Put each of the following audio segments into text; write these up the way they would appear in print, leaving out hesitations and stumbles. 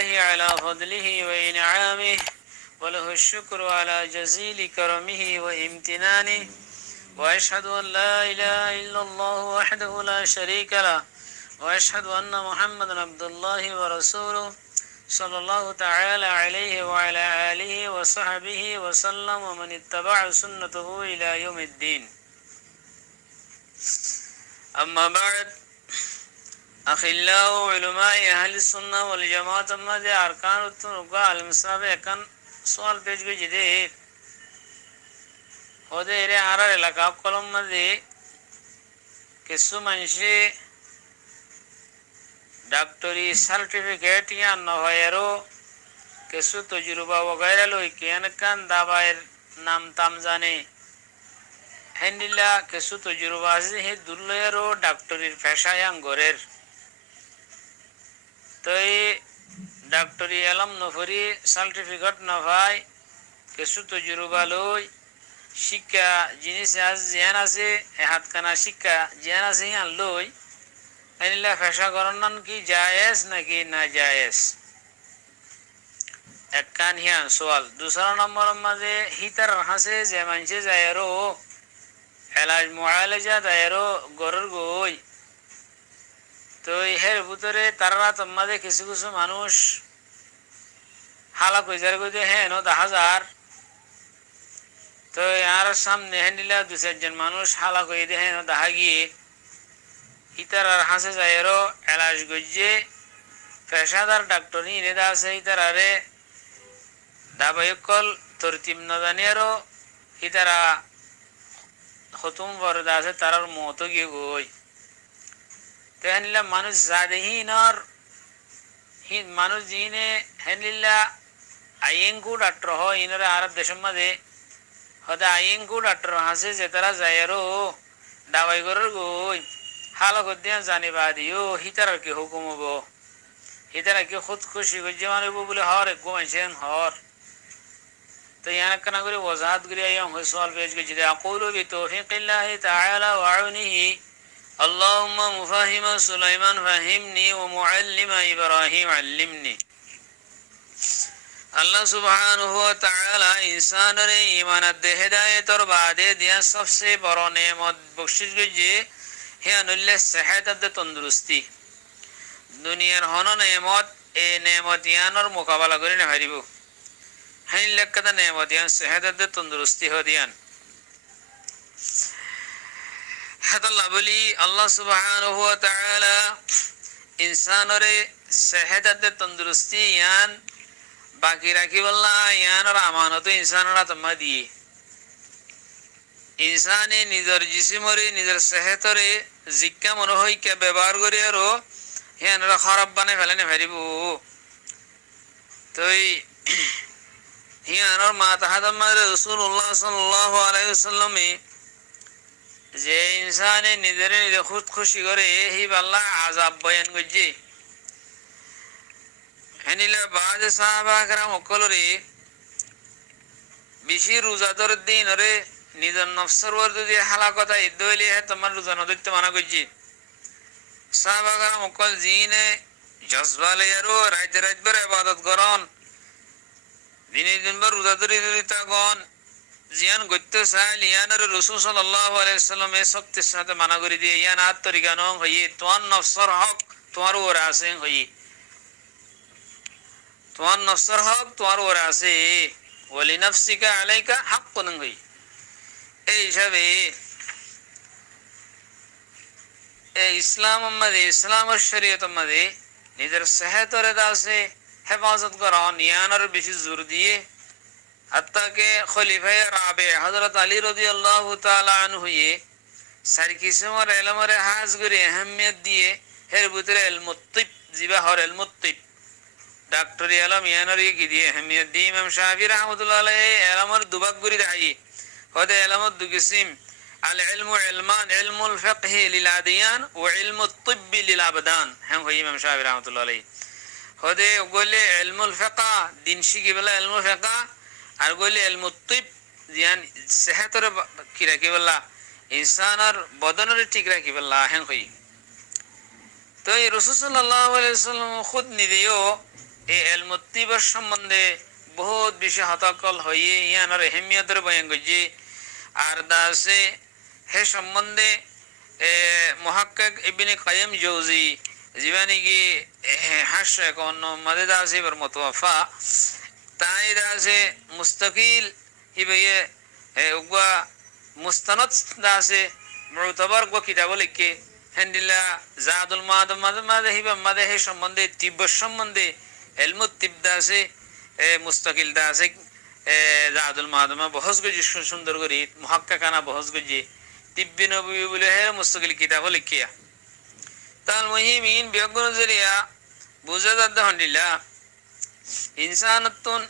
لله على فضله وإنعامه وله الشكر على جزيل كرمه وامتنانه وأشهد أن لا إله إلا الله وحده لا شريك له وأشهد أن محمدا عبد الله ورسوله صلى الله تعالى عليه وعلى آله وصحبه وسلم ومن اتبع سنته إلى يوم الدين أما بعد أخلاء علماء أهل السنة والجماعة مدى أركان التنقى المسابة كان سؤال پیش گئی جدے خودے ارے آرار علاقہ قلم مدى کسو منشی ڈاکٹری سرٹیفیکیٹ یا نوائرو کسو تجربہ وغیرہ لوئی کینکان دابائر نام تام جانے ہندلہ کسو تجربہ سے ہی دلائرو ڈاکٹری پیشہ یا گورر তো ডাক্তারি এলম নফরি সার্টিফিকেট নভাই কিছু তজুরবা লই শিক্ষা জিনিস জ্ঞান আছে হাতখানা শিক্ষা জ্ঞান আছে ইয়ান লই এনিলা পেশা করণন কি জায়েজ নাকি না জায়েজ এক কান হিয়ান সওয়াল দুসরা নম্বর মাঝে হিতার হাসে যে মানছে যায়রো এলাজ মুআলাজা দায়রো গরর গই তো এর ভিতরে তারা তোমাদের কিছু কিছু মানুষ হালা কইজার কইতে হ্যাঁ নো 10,000 তো আর সামনে হ্যান্ডিলা দু চারজন মানুষ হালা কই দে হ্যাঁ নো 10 গিয়ে ইতার আর হাসে যায়রো এলাজ গজ্জে পেশাদার ডাক্তার নিয়ে দা আছে ইতারারে দাবায়কল তরতিব নদানিয়ারো ইতারা খতম বরদা আছে তারার মতো গিয়ে গই তেহনিলা মানুষ জাদেহিনর হিন মানুষ জিনে হেনিলা আইয়েঙ্কু ডাক্তার হয় ইনরে আরব দেশের মধ্যে হদা আইয়েঙ্কু ডাক্তার হাসে যে তারা যায়রো দাবাই করার গই হালা করদিয়া জানিবা দিও হিতার কি হুকুম হবো হিতারা কি খুদ খুশি গজ্জে মানব বলে হর এক গোমাইছেন হর তো ইয়ান কানা করে ওয়াজাহাত করে আইয়াম হয় সওয়াল পেশ গেছি আকুলু বিতৌফিকিল্লাহি তাআলা ওয়া আউনিহি اللهم مفهم سليمان فهمني ومعلم إبراهيم علمني اللہ سبحانہ وتعالی انسان رے ایمانت دے ہدایت اور بعد دیا سب سے بڑا نعمت بخشش گجے ہے انلہ صحت دے تندرستی دنیا ہنو نعمت اے نعمتیان اور مقابلہ کرے نہ ہریبو ہیں لکتا نعمتیان صحت دے تندرستی ہو دیان হাদাল্লাহ বলি আল্লাহ সুবহানাহু ওয়া তাআলা ইনসানরে সেহদাত তন্দুরুস্তি ইয়ান বাকি রাখিবাল্লাহ ইয়ানর আমানত ইনসানরা তমা দিয়ে ইনসানে নিজের জিসমরে নিজের সেহতরে জিক্কা মনে হয় কে ব্যবহার করে আরো ইয়ানরা খারাপ বানাই ফেলেনে ফেরিব তো ইয়ানর মাতা হাদাম্মার রাসূলুল্লাহ সাল্লাল্লাহু আলাইহি ওয়াসাল্লামে যে ইনসানে নিজের নিজে খুদ খুশি করে হি আল্লাহ আযাব বয়ান করছে এনিলে বাজ সাহাবা کرام অকলরে বেশি রোজাদার দিন রে নিজের নফসের ওপর যদি হালাকতা ইদইলে হে তোমার রোজা নদতে মানা করছে সাহাবা کرام অকল জিনে জজবালে আরো রাত রাত ভর ইবাদত করন দিনে দিনভর রোজাদারি দিতা গন জিয়ান গত্য সাইল ইয়ানার রাসূল সাল্লাল্লাহু আলাইহি ওয়াসাল্লাম এ শক্তির সাথে মানা করে দিয়ে ইয়ান আত তরিকা নং হই তোমার নফসর হক তোমার ওর আছে হই তোমার নফসর হক তোমার ওর আছে ওয়ালি নফসিকা আলাইকা হাক্কুন হই এই হিসাবে এই ইসলামের শরীয়ত মধ্যে নিজের সেহতর দাসে হেফাজত করা ইয়ানার বেশি জোর দিয়ে حتیٰ کہ خلیفہ رابع حضرت علی رضی اللہ تعالی عنہ یہ سر قسم اور علم اور حاض گری اہمیت دیئے ہر بطر علم الطب زیبہ اور علم الطب ڈاکٹری علم یانر یہ کی دیئے اہمیت دی امام شافعی رحمت اللہ علیہ علم اور دبک گری دائی خود علم دو قسم العلم علمان علم الفقہ للعدیان وعلم الطب للعبدان ہم ہوئی امام شافعی رحمت اللہ علیہ خود گولے علم الفقہ دینشی کی بلا علم الفقہ আর গলি ইলমুত-তিব জিয়ান সেহতর কি রাখিবাল্লাহ ইনসানের বদনের ঠিক রাখিবাল্লাহ হেন হই তো এই রাসূল সাল্লাল্লাহু আলাইহি ওয়াসাল্লাম খুদ নিজেও এই এলমুত্তিবার সম্বন্ধে বহুত বেশি হতাকল হয়ে ইয়ানোর এহেমিয়তের বয়ান করছে। আর দাসে হে সম্বন্ধে মুহাক্কিক ইবনে কাইয়িম জৌজি জীবনী কি হাস্য কোন মাদে দাসে বর মুতওয়াফা তাই দাসে মুস্তাকিল হিবে উগা মুস্তানাদ দাসে মুতাবার গো কিতাব লিখে হেন্দিলা জাদুল মাদ মাদ মাদ হিবে মাদে হে সম্বন্ধে তিব্বত সম্বন্ধে এলমুত তিব দাসে মুস্তাকিল দাসে জাদুল মাদমা বহস গজি সুন্দর করে মুহাক্কিকানা বহস গজি তিব্বি নবী বলে হে মুস্তাকিল কিতাব লিখিয়া তাল মুহিমিন বিয়গুন জরিয়া বুঝা দাদ হন্দিলা ইনসানতুন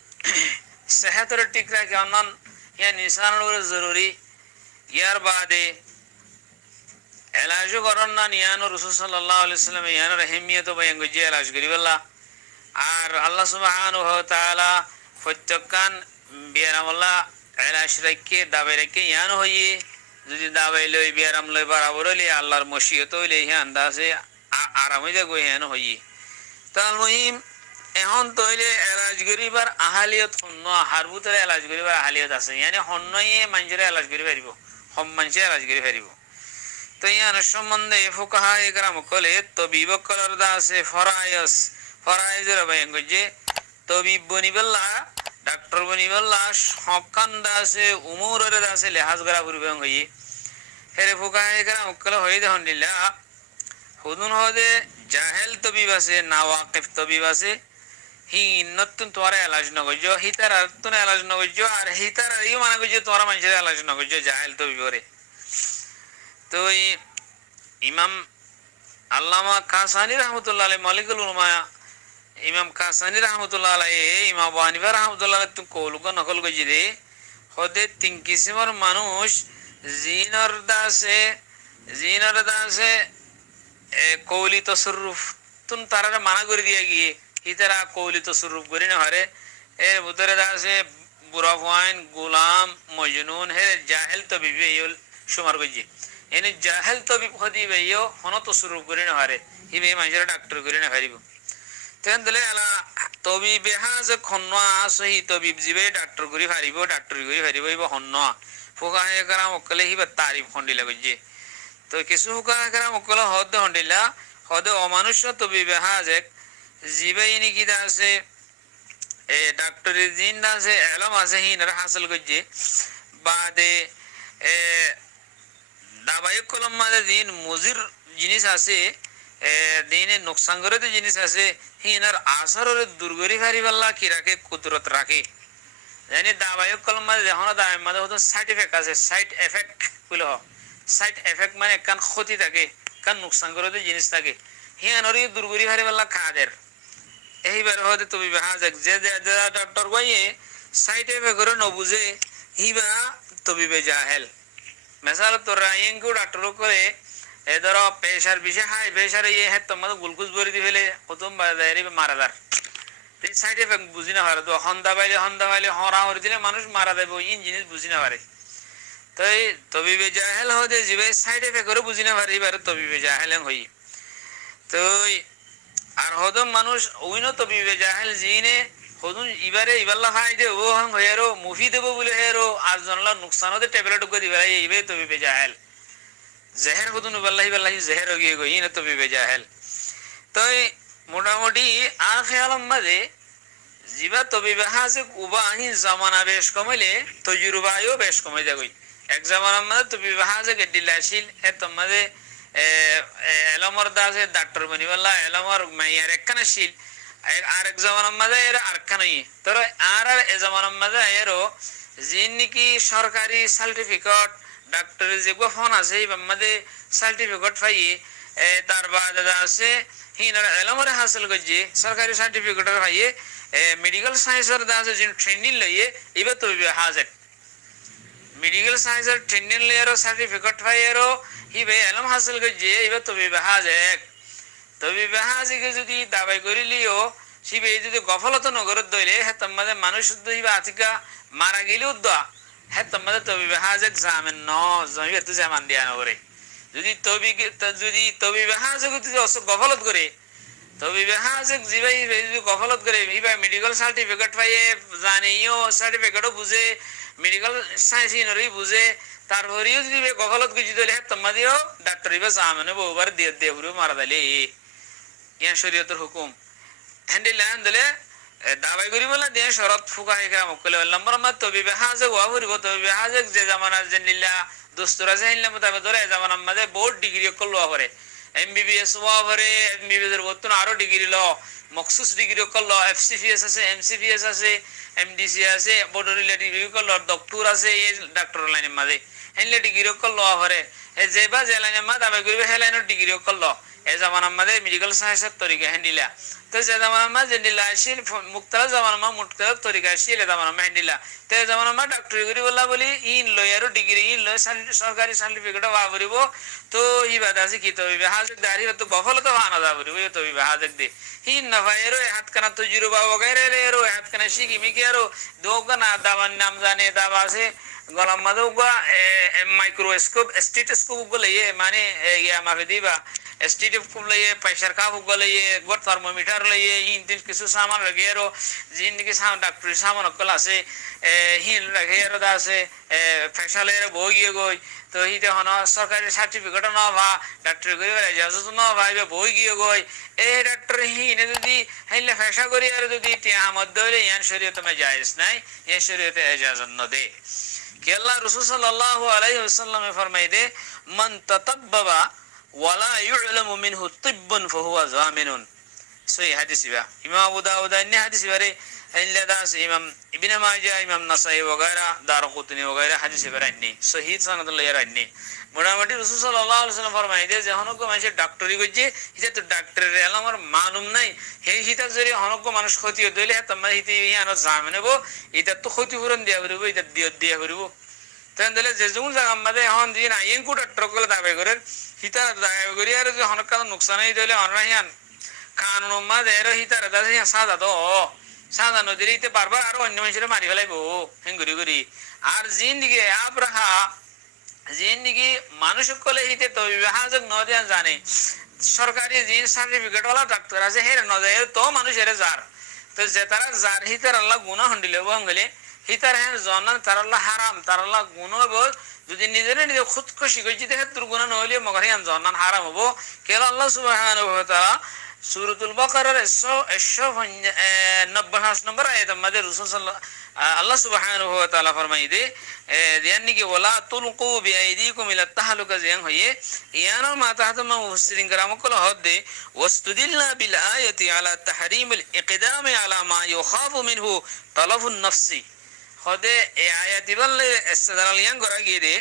সেহতর টিকরা কেনন ইয়ান ইনসানুর জরুরি ইয়ার বাদে এলাজ করন না নিয়ানো রাসূল সাল্লাল্লাহু আলাইহি ওয়াসাল্লাম ইয়ান রহিমিয়ত বয়ান গজি এলাজ করিবাল্লাহ। আর আল্লাহ সুবহানাহু ওয়া তাআলা ফত্যকান বিয়ারামুল্লাহ এলাজ রাখকে দাবে রাখকে ইয়ান হইয়ে যদি দাবাই লই বিয়ারাম লই বরাবর হইলে আল্লাহর মশিয়ত হইলে ইহা আন্দাজে আরাম হইয়া গই ইয়ান হইয়ে তাল মুহিম এখন তইলে এলাজ করিবার আহালিয়ত হন্ন হারবুতের এলাজ করিবার আহালিয়ত আছে ইয়ানি হন্নয়ে মানুষের এলাজ করি পারিব হম মানুষের এলাজ করি পারিব। তো ইয়ার সম্বন্ধে ফুকাহা একরাম কলে তবিব কলর দাসে ফরায়স ফরাইজের বয়ান করছে তবিব বনিবেল্লা ডাক্তার বনিবেল্লা হকান দাসে উমুরের দাসে লেহাজ করা পূর্বে হইয়ে হেরে ফুকাহা একরাম কলে হয়ে দেখুন দিল্লা হুদুন হদে জাহেল তবিব আছে না ওয়াকিফ তবিব আছে হি নতুন তোরা এলাজ নগজ হিতার আর তুন এলাজ নগজ আর হিতার আর মানে গজ তোরা মানুষের এলাজ নগজ জাহেল তবিবরে। তো ইমাম আল্লামা কাসানি রহমতুল্লাহ আলাইহি মালিকুল উলামা ইমাম কাসানি রহমতুল্লাহ আলাইহি ইমাম আবু হানিফা রহমতুল্লাহ আলাইহি তুম কৌলুক নকল গজি রে হদে তিন কিসিমর মানুষ জিনর দাসে কৌলি তসরুফ তুন তারা মানা করে দিয়া গিয়ে হিতারা কৌলি তসরুফ করি না হারে এর ভিতরে দাসে বুরাফাইন গোলাম মজনুন হে জাহেল তবিবে সুমার গজি এনে জাহেল তবিব হদি বেও হন তসরুফ করি না হারে হিবে মানুষের ডাক্তার করি না হারিব তেন দলে আলা তবিবে হাজ খন্না সহি তবিব জিবে ডাক্তার করি হারিব ডাক্তার করি হারিব ইব হন্না ফুকাহে কারাম অকলে হিবা তারিফ খন্ডিলা গজি। তো কিছু ফুকাহে কারাম অকলে হদ হন্ডিলা হদ অমানুষ্য তবিবে হাজ এক জিবে ইনি কি দাসে ডাক্তারের জিন দাসে এলম আছে হিনার হাসিল গজি বাদে দাবায়ক কলম মাঝে দিন মুজির জিনিস আছে দিনে নোকসান করে জিনিস আছে হিনার আসার দুর্গরি ফারি পাল্লা কি রাখে কুদরত রাখে জানি দাবায়ক কলম মাঝে যখন দায় মাঝে হতো সাইড এফেক্ট আছে সাইড এফেক্ট বলে সাইড এফেক্ট মানে কান ক্ষতি থাকে কান নোকসান করে জিনিস থাকে হিয়ানোর দুর্গরি ফারি পাল্লা খাদের এইবার হতে তুমি হাজ যে ডক্টর বইয়ে সাইড এফেক্ট করে নবুঝে হিবা তবিবে জাহেল মেসাল তোরা ইংকু ডাক্তার করে এ ধরো প্রেশার বিষে হাই প্রেশার ইয়ে হ্যাঁ তোমাদের গ্লুকোজ ভরে দি ফেলে প্রথম মারা যার সাইড এফেক্ট বুঝি না পারে তো হন্দা পাইলে হরা হরে দিলে মানুষ মারা যাবে ইন জিনিস বুঝি না পারে। তো এই তবিবে জাহেল হতে যাবে সাইড এফেক্ট করে বুঝি না পারে এবার তবিবে জাহেল হই। তো আর হদম মানুষ ওইন তবিবে জাহেল জিনে হদুন ইবারে ইবাল্লা খাই দে ও হং হেরো মুফি দেব বলে হেরো আর জনলা নুকসান হতে ট্যাবলেট করে দিবে ইবে তবিবে জাহেল জেহের হদুন ইবাল্লাহি জেহের গিয়ে গই না তবিবে জাহেল। তো মোটামুটি আর খেয়ালম মাঝে জিবা তবিবে হাসে উবাহি জামানা বেশ কমাইলে তজুরবায়ও বেশ কমে যাগই এক জামানার মাঝে তবিবে হাসে গেডিলাশিল এ তোমাদের এলমর দাসে ডাক্তার বনিবাল্লা এলমর মাইয়ার একখানা শিল আরেক জামানার মাঝে এর আরেকখানাই তোর আর এ জামানার মাঝে এরও যিনি নাকি সরকারি সার্টিফিকেট ডাক্তারের যে ফোন আছে মাঝে সার্টিফিকেট পাইয়ে তার বাদ আছে হিনার এলমরে হাসিল করছে সরকারি সার্টিফিকেটের পাইয়ে মেডিকেল সায়েন্সের দাসে যিনি ট্রেনিং লইয়ে এবার তো হাজের মেডিকেল সায়েন্সের ট্রেনিং লইয়ারও সার্টিফিকেট পাইয়েরও হিবে এলম হাসিল করছে এবার তো হাজ এক তবে বেহাজিকে যদি দাবাই করিলিও শিবে যদি গফলত নগরত দইলে হে তোমাদের মানুষ হিবা আতিকা মারা গেলেও দা হে তোমাদের তবে বেহাজেক জামেন ন জমিবে তো জামান দিয়া নগরে যদি তবি বেহাজকে যদি গফলত করে তবিবে হাজেক জিবাই গফলত করে ইবা মেডিকেল সার্টিফিকেট পাইয়ে জানিও সার্টিফিকেটও বুঝে মেডিকেল সায়েন্স ইনরি বুঝে তারপরেও যদি গফলত গুজি দিলে তোমাদিও ডাক্তার ইবা জামানে বহুবার দিয়ে দিয়ে পুরো মারা দিলে ইয়ান শরীয়তের হুকুম হ্যান্ডিল দিলে দাবাই করি বলে দিয়ে শরৎ ফুকা হেকরা মকলে নম্বর মত তবিবে হাজেক ওয়া ভরিব তবিবে হাজেক যে জামানা জেনিল্লা দোস্তরা জানিল্লা মোতাবেক ধরে জামানা মাঝে বোর্ড ডিগ্রি করলো পরে এমবিবিএস ওয়া পরে এমবিবিএস এর বর্তমানে আরো ডিগ্রি ল মখসুস ডিগ্রি করলো এফসিপিএস আছে এমসিপিএস আছে এমডিসি আছে বোর্ড রিলেটেড ডিগ্রি করলো ডক্টর আছে এই ডাক্তার লাইনের মাঝে হেনলে ডিগ্রি করলো পরে যে বা যে লাইনের মাঝে দাবাই করিবে হে লাইনের ডিগ্রি করলো এই জামানার মাঝে মেডিকেল সায়েন্সের তরিকা হ্যান্ডিলা তো যে জামানার মাঝে জেন্ডিলা আসিল মুক্তালা জামানার মা মুক্তালা তরিকা আসিল জামানার মা হ্যান্ডিলা তো এই জামানার মা ডাক্তারি করি বললা বলি ইন লয় আর ডিগ্রি ইন লয় সরকারি সার্টিফিকেট বাবরিব তো ই বাদ আছে কি তো হাজক দাঁড়ি তো গফলতা ভানা যাবরিব তো হাজক দে হিন না ভাই এরো হাত কানা তো জিরো বা বগাইরে এরো হাত কানা শিখি মিকি আরো দোকান দাবার নাম জানে দাবা আছে গলাম মাঝে মাইক্রোস্কোপ স্টেটোস্কোপ গুলো মানে ইয়া মাফে দিবা স্টেটোস্কোপ লইয়ে প্রেসার কাপ গুলো গোট থার্মোমিটার লইয়ে ইনতিন কিছু সামান লাগে এরো জিন্দগি সামান ডাক্তারি সামান অকল আছে হিন রাখে এরো আছে ফেসালের বইয়ে গই তো হিতে হন সরকারি সার্টিফিকেট ন ভা ডাক্তারি করি ইজাজত ন ভাইবে বই গিয়ে গই এই ডাক্তার হিনে যদি হাইলে ফেসা করি আর যদি তিয়া মধ্যে হইলে ইয়ান শরীয়তে মে জায়েজ নাই ইয়ান শরীয়তে ইজাজত ন দে कि अल्लाह रसूल सल्लल्लाहु अलैहि वसल्लम ने फरमाई दे मन ततब्बा वला युअलमु मिनहु तिब्बन फहुवा जामिनुन सही हदीस बा इमाम अबू दाऊद ने हदीस बारे इल्ला दास इमाम इब्न माजा इमाम नसाई वगैरह दारकुतनी वगैरह हदीस बारे सही सनद लयरानी মোটামুটি রাসূল সাল্লাল্লাহু আলাইহি ওয়াসাল্লাম ফরমাই দে যে হনক মানুষ ডাক্তারি কইছে এটা তো ডাক্তারের আমার মালুম নাই হে হিতা যদি হনক মানুষ ক্ষতি হইলে তোমার হিতে ইয়ানো জামিনব এটা তো ক্ষতিপূরণ দিয়া হইব এটা দিয়া হইব তাহলে দিলে যে জুন জায়গা আমাদের এখন দিন আইন কো ডাক্তার গুলো দাবি করে হিতা দাবি করি আর যে হনক কাজ নুকসান হই দিলে অনরাহিয়ান কানুন মাঝে এর হিতার দাসে সাজা দো সাজা নদীতে বারবার আর অন্য মানুষের মারি ফেলাইবো হেঙ্গুরি করি আর জিন্দিগি আবরাহা জিন্দিগি মানুষ কলে হিতে তো হাজক নদিয়ান জানে সরকারি জিন সার্টিফিকেট ওলা ডাক্তার আছে হেরে নজায় তো মানুষের যার তো যে তারা যার হিতার আল্লাহ গুনাহ হন্ডিলে বঙ্গলে হিতার হ্যাঁ জনান তার আল্লাহ হারাম তার আল্লাহ গুনাহ হবো যদি নিজের নিজে খুদকুশি করে যদি হেতুর গুনাহ নহলে মগর হ্যাঁ জনান হারাম হবো কেন আল্লাহ সুবহানাহু ওয়া তাআলা সূরাতুল বাকারার 190 নম্বর আয়াত মধ্যে রাসূল সাল্লাল্লাহু আল্লাহ সুবহানাহু ওয়া তাআলা ফরমাই দে ইয়ানি কি ওয়ালা তুলকু বিআইদিকুম ইলা তাহলুকা জিয়ান হইয়ে ইয়ানো মাতাহাতমা মুফাসসিরিন کرام কল হদে ওয়াস্তুদিল্লা বিল আয়াতি আলা তাহরিমিল ইকদাম আলা মা ইউখাফু মিনহু তালাফুন নফসি হদে এই আয়াতি বললে ইস্তেদলালিয়ান করা গিয়ে দে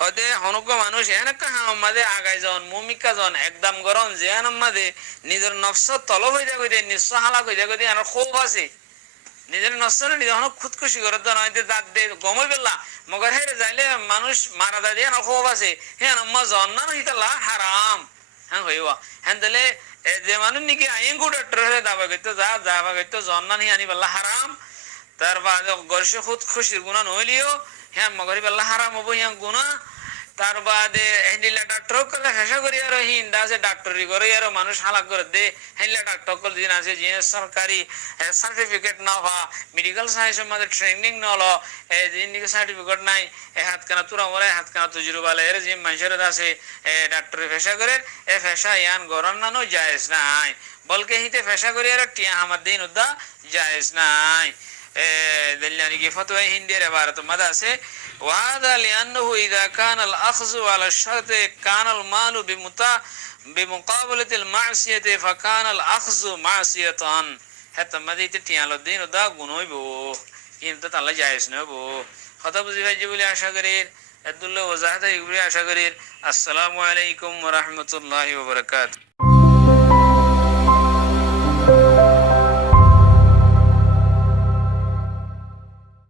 হদে হনক মানুষ এনেকা আমাদের আগাই যান মুমিকা যান একদম গরন যেন আমাদের নিজের নফস তলব হয়ে যাবে নিঃস্ব হালাক হয়ে যাবে আর খুব আছে নিজের নষ্টরে নিজে হন খুদকুশি করে তো নয় দাঁত দিয়ে গমই পেলা মগর হেরে যাইলে মানুষ মারা দা দিয়ে খুব আছে হ্যাঁ আম্মা জন্না হিতাল্লা হারাম হ্যাঁ হইবা হ্যাঁ তাহলে যে মানুষ নাকি আইন কো ডাক্তার হয়ে দাবা করতে যাবা করতে জন্না নি আনি পাল্লা হারাম তার বাদ গর্ষে খুদকুশির গুণা নহলিও হ্যাঁ মগরি পাল্লা হারাম হবো হ্যাঁ গুণা তার বাদে হেন্ডিলা ডাক্তার কলে হেসা করি আর হিন্দা আছে ডাক্তারি করে আর মানুষ হালাক করে দে হেন্ডিলা ডাক্তার কল দিন আছে যে সরকারি সার্টিফিকেট না হওয়া মেডিকেল সায়েন্সের মধ্যে ট্রেনিং না হলো জিন্দিগি সার্টিফিকেট নাই হাত কানা তুরা মরে হাত কানা তজুরবা এর যে মানুষের আছে ডাক্তারি ফেসা করে এ ফেসা ইয়ান গরম না নো জায়েজ নাই বলকে হিতে ফেসা করি আর টিয়া আমার দিন উদ্দা জায়েজ নাই دلني كيف فتوى هندي عبارة ماذا سه وهذا لأنه إذا كان الأخذ على الشرط كان المال بمقابلة المعصية فكان الأخذ معصية حتى ماذا تتيان الدين ودا غنوي بو إنت تلا جائز نبو خطب زيفا جبلي عشا قرير عبد الله وزاهد يقولي عشا قرير السلام عليكم ورحمة الله وبركاته